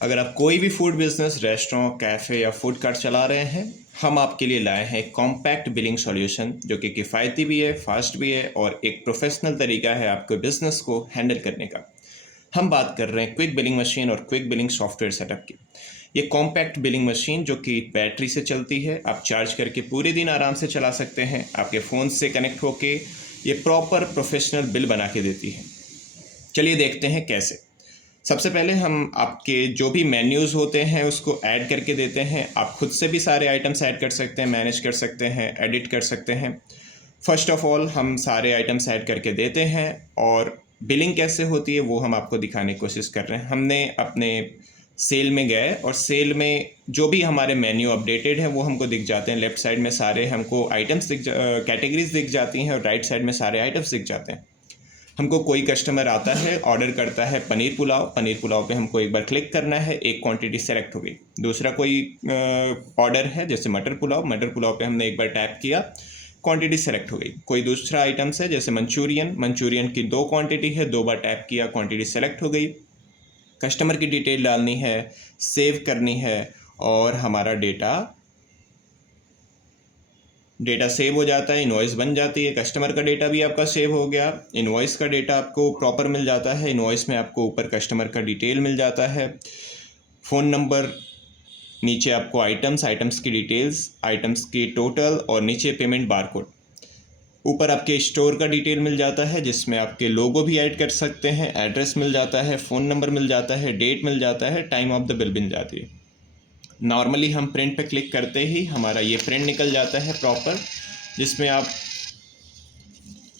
अगर आप कोई भी फूड बिजनेस, रेस्टोरेंट, कैफ़े या फूड कार्ट चला रहे हैं, हम आपके लिए लाए हैं एक कॉम्पैक्ट बिलिंग सॉल्यूशन जो कि किफ़ायती भी है, फास्ट भी है और एक प्रोफेशनल तरीका है आपके बिजनेस को हैंडल करने का। हम बात कर रहे हैं क्विक बिलिंग मशीन और क्विक बिलिंग सॉफ्टवेयर सेटअप की। ये कॉम्पैक्ट बिलिंग मशीन जो कि बैटरी से चलती है, आप चार्ज करके पूरे दिन आराम से चला सकते हैं। आपके फ़ोन से कनेक्ट होके ये प्रॉपर प्रोफेशनल बिल बना के देती है। चलिए देखते हैं कैसे। सबसे पहले हम आपके जो भी मेन्यूज़ होते हैं उसको ऐड करके देते हैं। आप खुद से भी सारे आइटम्स ऐड कर सकते हैं, मैनेज कर सकते हैं, एडिट कर सकते हैं। फर्स्ट ऑफ ऑल हम सारे आइटम्स ऐड करके देते हैं और बिलिंग कैसे होती है वो हम आपको दिखाने की कोशिश कर रहे हैं। हमने अपने सेल में गए और सेल में जो भी हमारे मेन्यू अपडेटेड है वो हमको दिख जाते हैं। लेफ़्ट साइड में सारे हमको आइटम्स कैटेगरीज दिख जाती हैं और राइट साइड में सारे आइटम्स दिख जाते हैं। हमको कोई कस्टमर आता है, ऑर्डर करता है पनीर पुलाव पे हमको एक बार क्लिक करना है, एक क्वांटिटी सेलेक्ट हो गई। दूसरा कोई ऑर्डर है जैसे मटर पुलाव पे हमने एक बार टैप किया, क्वांटिटी सेलेक्ट हो गई। कोई दूसरा आइटम्स है जैसे मंचूरियन की 2 क्वांटिटी है, 2 बार टैप किया, क्वांटिटी सेलेक्ट हो गई। कस्टमर की डिटेल डालनी है, सेव करनी है और हमारा डेटा सेव हो जाता है, इनवॉइस बन जाती है। कस्टमर का डेटा भी आपका सेव हो गया, इनवॉइस का डेटा आपको प्रॉपर मिल जाता है। इनवॉइस में आपको ऊपर कस्टमर का डिटेल मिल जाता है, फ़ोन नंबर, नीचे आपको आइटम्स की डिटेल्स, आइटम्स की टोटल और नीचे पेमेंट बारकोड। ऊपर आपके स्टोर का डिटेल मिल जाता है जिसमें आपके लोगो भी ऐड कर सकते हैं, एड्रेस मिल जाता है, फ़ोन नंबर मिल जाता है, डेट मिल जाता है, टाइम ऑफ द बिल मिल जाती है। नॉर्मली हम प्रिंट पे क्लिक करते ही हमारा ये प्रिंट निकल जाता है प्रॉपर, जिसमें आप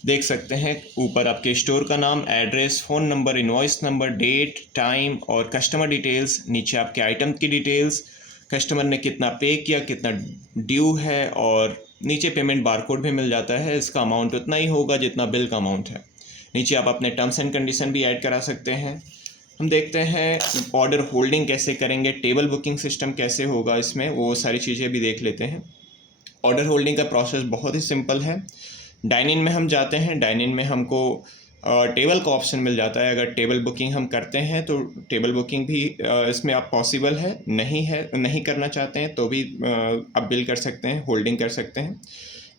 देख सकते हैं ऊपर आपके स्टोर का नाम, address, phone number, invoice number, date, time और कस्टमर डिटेल्स। नीचे आपके आइटम की डिटेल्स, कस्टमर ने कितना पे किया, कितना ड्यू है और नीचे पेमेंट बारकोड भी मिल जाता है। इसका अमाउंट उतना ही होगा जितना बिल का अमाउंट है। नीचे आप अपने टर्म्स एंड कंडीशन भी ऐड करा सकते हैं। हम देखते हैं ऑर्डर होल्डिंग कैसे करेंगे, टेबल बुकिंग सिस्टम कैसे होगा इसमें, वो सारी चीज़ें भी देख लेते हैं। ऑर्डर होल्डिंग का प्रोसेस बहुत ही सिंपल है। डाइन इन में हम जाते हैं, डाइन इन में हमको टेबल का ऑप्शन मिल जाता है। अगर टेबल बुकिंग हम करते हैं तो टेबल बुकिंग भी इसमें आप पॉसिबल है, नहीं करना चाहते हैं तो भी आप बिल कर सकते हैं, होल्डिंग कर सकते हैं।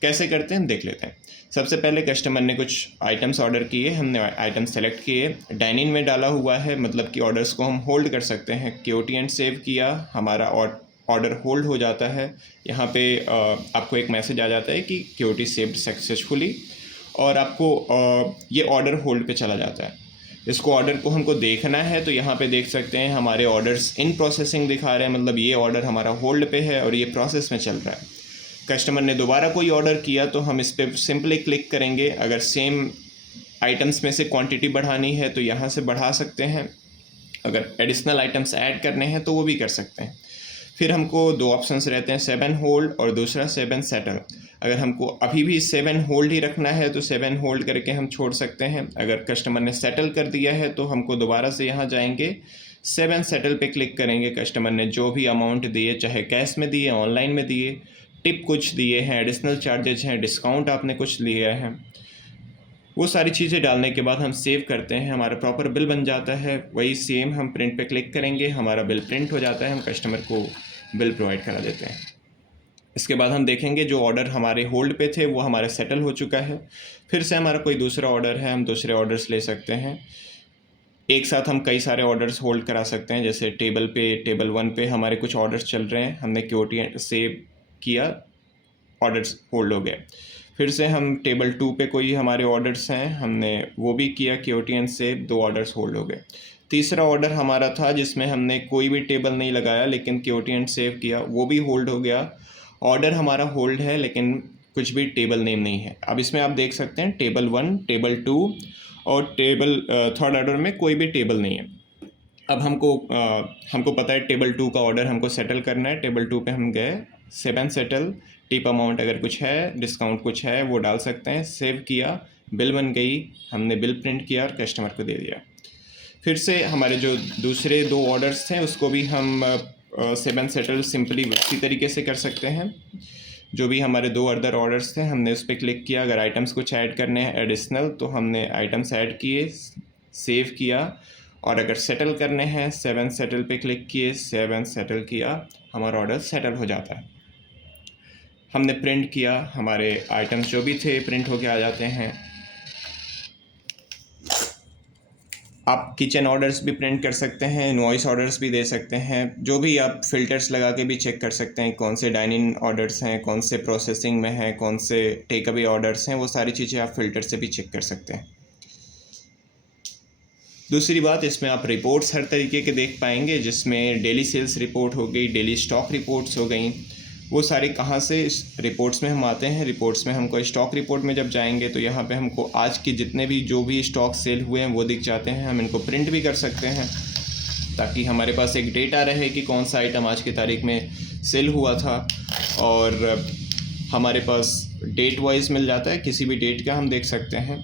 कैसे करते हैं हम देख लेते हैं। सबसे पहले कस्टमर ने कुछ आइटम्स ऑर्डर किए, हमने आइटम सेलेक्ट किए, डाइन इन में डाला हुआ है, मतलब कि ऑर्डर्स को हम होल्ड कर सकते हैं। क्यूटी एंड सेव किया, हमारा ऑर्डर होल्ड हो जाता है। यहाँ पे आपको एक मैसेज आ जाता है कि क्यूटी सेव्ड सक्सेसफुली और आपको ये ऑर्डर होल्ड पे चला जाता है। इसको ऑर्डर को हमको देखना है तो यहाँ पे देख सकते हैं हमारे ऑर्डर्स इन प्रोसेसिंग दिखा रहे हैं, मतलब ये ऑर्डर हमारा होल्ड पे है और ये प्रोसेस में चल रहा है। कस्टमर ने दोबारा कोई ऑर्डर किया तो हम इस पर सिंपली क्लिक करेंगे। अगर सेम आइटम्स में से क्वांटिटी बढ़ानी है तो यहाँ से बढ़ा सकते हैं, अगर एडिशनल आइटम्स ऐड करने हैं तो वो भी कर सकते हैं। फिर हमको 2 ऑप्शंस रहते हैं, 7 होल्ड और दूसरा 7 सेटल। अगर हमको अभी भी 7 होल्ड ही रखना है तो 7 होल्ड करके हम छोड़ सकते हैं। अगर कस्टमर ने सेटल कर दिया है तो हमको दोबारा से यहाँ जाएंगे, 7 सेटल पे क्लिक करेंगे। कस्टमर ने जो भी अमाउंट दिए, चाहे कैश में दिए, ऑनलाइन में दिए, टिप कुछ दिए हैं, एडिशनल चार्जेज हैं, डिस्काउंट आपने कुछ लिया है, वो सारी चीज़ें डालने के बाद हम सेव करते हैं, हमारा प्रॉपर बिल बन जाता है। वही सेम हम प्रिंट पे क्लिक करेंगे, हमारा बिल प्रिंट हो जाता है, हम कस्टमर को बिल प्रोवाइड करा देते हैं। इसके बाद हम देखेंगे जो ऑर्डर हमारे होल्ड पे थे वो हमारा सेटल हो चुका है। फिर से हमारा कोई दूसरा ऑर्डर है, हम दूसरे ऑर्डर्स ले सकते हैं। एक साथ हम कई सारे ऑर्डर्स होल्ड करा सकते हैं। जैसे टेबल 1 पे हमारे कुछ ऑर्डर्स चल रहे हैं, हमने क्यूटी सेव किया, ऑर्डर्स होल्ड हो गए। फिर से हम टेबल 2 पे कोई हमारे ऑर्डर्स हैं, हमने वो भी किया, QT and save, 2 orders hold हो गए। तीसरा ऑर्डर हमारा था जिसमें हमने कोई भी टेबल नहीं लगाया लेकिन क्यूटी एंड सेव किया, वो भी होल्ड हो गया। ऑर्डर हमारा होल्ड है लेकिन कुछ भी टेबल नेम नहीं है। अब इसमें आप देख सकते हैं टेबल 1, टेबल 2 और टेबल थर्ड ऑर्डर में कोई भी टेबल नहीं है। अब हमको पता है टेबल 2 का ऑर्डर हमको सेटल करना है। टेबल 2 पे हम गए, 7 सेटल, टिप अमाउंट अगर कुछ है, डिस्काउंट कुछ है वो डाल सकते हैं। सेव किया, बिल बन गई, हमने बिल प्रिंट किया और कस्टमर को दे दिया। फिर से हमारे जो दूसरे 2 ऑर्डर्स थे उसको भी हम 7 सेटल सिंपली उसी तरीके से कर सकते हैं। जो भी हमारे 2 अदर ऑर्डर्स थे हमने उस पर क्लिक किया। अगर आइटम्स कुछ ऐड करने हैं एडिशनल तो हमने आइटम्स ऐड किए, सेव किया और अगर सेटल करने हैं 7 सेटल पे क्लिक किए, 7 सेटल किया, हमारा ऑर्डर सेटल हो जाता है। हमने प्रिंट किया, हमारे आइटम्स जो भी थे प्रिंट होके आ जाते हैं। आप किचन ऑर्डर्स भी प्रिंट कर सकते हैं, इनवॉइस ऑर्डर्स भी दे सकते हैं, जो भी आप फ़िल्टर्स लगा के भी चेक कर सकते हैं कौन से डाइनिंग ऑर्डर्स हैं, कौन से प्रोसेसिंग में हैं, कौन से टेक अवे ऑर्डर्स हैं, वो सारी चीज़ें आप फ़िल्टर से भी चेक कर सकते हैं। दूसरी बात, इसमें आप रिपोर्ट्स हर तरीके के देख पाएंगे, जिसमें डेली सेल्स रिपोर्ट हो गई, डेली स्टॉक रिपोर्ट्स हो गई। वो सारे कहाँ से रिपोर्ट्स में हम आते हैं? रिपोर्ट्स में हमको स्टॉक रिपोर्ट में जब जाएंगे तो यहाँ पे हमको आज के जितने भी जो भी स्टॉक सेल हुए हैं वो दिख जाते हैं। हम इनको प्रिंट भी कर सकते हैं ताकि हमारे पास एक डेटा रहे कि कौन सा आइटम आज की तारीख में सेल हुआ था, और हमारे पास डेट वाइज मिल जाता है, किसी भी डेट का हम देख सकते हैं।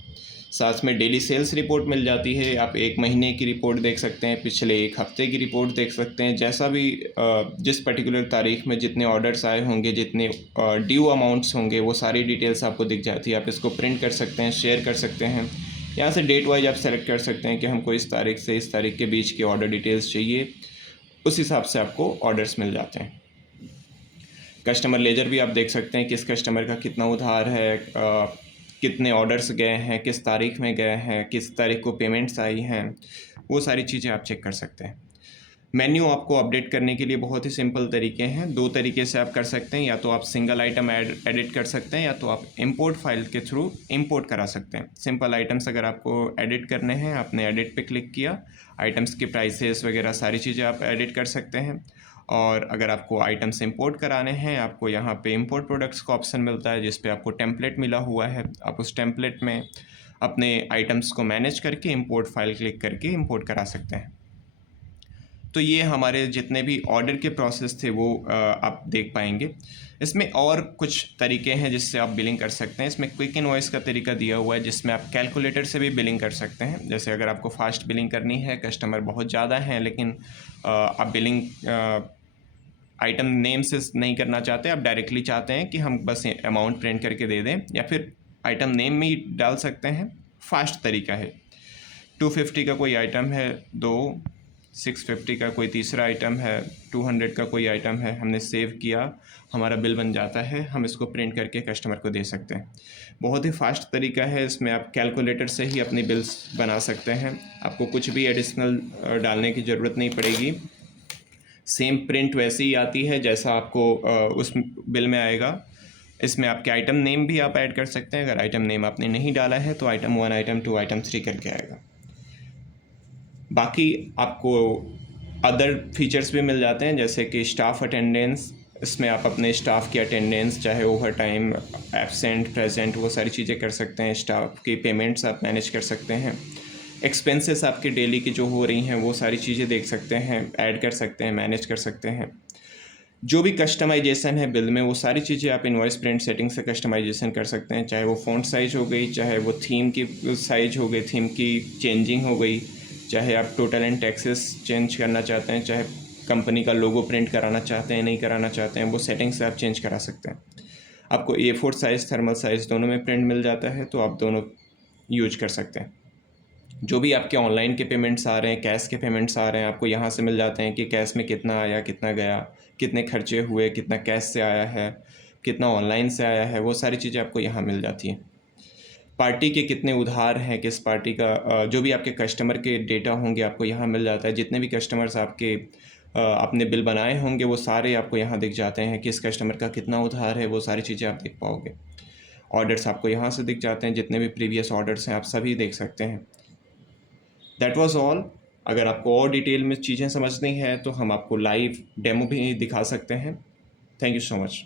साथ में डेली सेल्स रिपोर्ट मिल जाती है, आप 1 महीने की रिपोर्ट देख सकते हैं, पिछले 1 हफ्ते की रिपोर्ट देख सकते हैं, जैसा भी जिस पर्टिकुलर तारीख में जितने ऑर्डर्स आए होंगे, जितने ड्यू अमाउंट्स होंगे, वो सारी डिटेल्स आपको दिख जाती है। आप इसको प्रिंट कर सकते हैं, शेयर कर सकते हैं। यहाँ से डेट वाइज आप सेलेक्ट कर सकते हैं कि हमको इस तारीख से इस तारीख के बीच की ऑर्डर डिटेल्स चाहिए, उस हिसाब से आपको ऑर्डर्स मिल जाते हैं। कस्टमर लेजर भी आप देख सकते हैं, किस कस्टमर का कितना उधार है, कितने ऑर्डर्स गए हैं, किस तारीख में गए हैं, किस तारीख को पेमेंट्स आई हैं, वो सारी चीज़ें आप चेक कर सकते हैं। मेन्यू आपको अपडेट करने के लिए बहुत ही सिंपल तरीके हैं। 2 तरीके से आप कर सकते हैं, या तो आप सिंगल आइटम एडिट कर सकते हैं, या तो आप इंपोर्ट फाइल के थ्रू इंपोर्ट करा सकते हैं। सिंपल आइटम्स अगर आपको एडिट करने हैं, आपने एडिट पे क्लिक किया, आइटम्स के प्राइसेस वगैरह सारी चीज़ें आप एडिट कर सकते हैं। और अगर आपको आइटम्स इंपोर्ट कराने हैं, आपको यहाँ पे इंपोर्ट प्रोडक्ट्स का ऑप्शन मिलता है, जिस पे आपको टेम्पलेट मिला हुआ है। आप उस टेम्पलेट में अपने आइटम्स को मैनेज करके इंपोर्ट फाइल क्लिक करके इंपोर्ट करा सकते हैं। तो ये हमारे जितने भी ऑर्डर के प्रोसेस थे वो आप देख पाएंगे। इसमें और कुछ तरीके हैं जिससे आप बिलिंग कर सकते हैं। इसमें क्विक इनवॉइस का तरीका दिया हुआ है, जिसमें आप कैलकुलेटर से भी बिलिंग कर सकते हैं। जैसे अगर आपको फास्ट बिलिंग करनी है, कस्टमर बहुत ज़्यादा हैं, लेकिन आप बिलिंग आइटम नेम से नहीं करना चाहते, आप डायरेक्टली चाहते हैं कि हम बस अमाउंट प्रिंट करके दे दें, या फिर आइटम नेम में ही डाल सकते हैं। फास्ट तरीका है। 250 का कोई आइटम है, 2 650 का कोई तीसरा आइटम है, 200 का कोई आइटम है, हमने सेव किया, हमारा बिल बन जाता है, हम इसको प्रिंट करके कस्टमर को दे सकते हैं। बहुत ही फास्ट तरीका है। इसमें आप कैलकुलेटर से ही अपनी बिल्स बना सकते हैं, आपको कुछ भी एडिशनल डालने की ज़रूरत नहीं पड़ेगी। सेम प्रिंट वैसे ही आती है जैसा आपको उस बिल में आएगा। इसमें आपके आइटम नेम भी आप ऐड कर सकते हैं। अगर आइटम नेम आपने नहीं डाला है तो आइटम 1, आइटम 2, आइटम 3 करके आएगा। बाकी आपको अदर फीचर्स भी मिल जाते हैं, जैसे कि स्टाफ अटेंडेंस। इसमें आप अपने स्टाफ की अटेंडेंस, चाहे ओवर टाइम, एब्सेंट, प्रेजेंट, वो सारी चीज़ें कर सकते हैं। स्टाफ की पेमेंट्स आप मैनेज कर सकते हैं। एक्सपेंसेस आपके डेली की जो हो रही हैं वो सारी चीज़ें देख सकते हैं, ऐड कर सकते हैं, मैनेज कर सकते हैं। जो भी कस्टमाइजेशन है बिल में, वो सारी चीज़ें आप इनवॉइस प्रिंट सेटिंग से कस्टमाइजेशन कर सकते हैं। चाहे वो फ़ॉन्ट साइज़ हो गई, चाहे वो थीम की साइज़ हो गई, थीम की चेंजिंग हो गई, चाहे आप टोटल एंड टैक्सेस चेंज करना चाहते हैं, चाहे कंपनी का लोगो प्रिंट कराना चाहते हैं, नहीं कराना चाहते हैं, वो सेटिंग से आप चेंज करा सकते हैं। आपको A4 साइज़, थर्मल साइज़ दोनों में प्रिंट मिल जाता है, तो आप दोनों यूज कर सकते हैं। जो भी आपके ऑनलाइन के पेमेंट्स आ रहे हैं, कैश के पेमेंट्स आ रहे हैं, आपको यहाँ से मिल जाते हैं कि कैश में कितना आया, कितना गया, कितने खर्चे हुए, कितना कैश से आया है, कितना ऑनलाइन से आया है, वो सारी चीज़ें आपको यहाँ मिल जाती हैं। पार्टी के कितने उधार हैं, किस पार्टी का, जो भी आपके कस्टमर के डेटा होंगे आपको यहाँ मिल जाता है। जितने भी कस्टमर्स आपके अपने बिल बनाए होंगे वो सारे आपको यहाँ दिख जाते हैं। किस कस्टमर का कितना उधार है, वो सारी चीज़ें आप देख पाओगे। ऑर्डर्स आपको यहाँ से दिख जाते हैं, जितने भी प्रीवियस ऑर्डर्स हैं आप सभी देख सकते हैं। That was all. अगर आपको और डिटेल में चीज़ें समझनी है तो हम आपको लाइव डेमो भी दिखा सकते हैं। Thank you so much.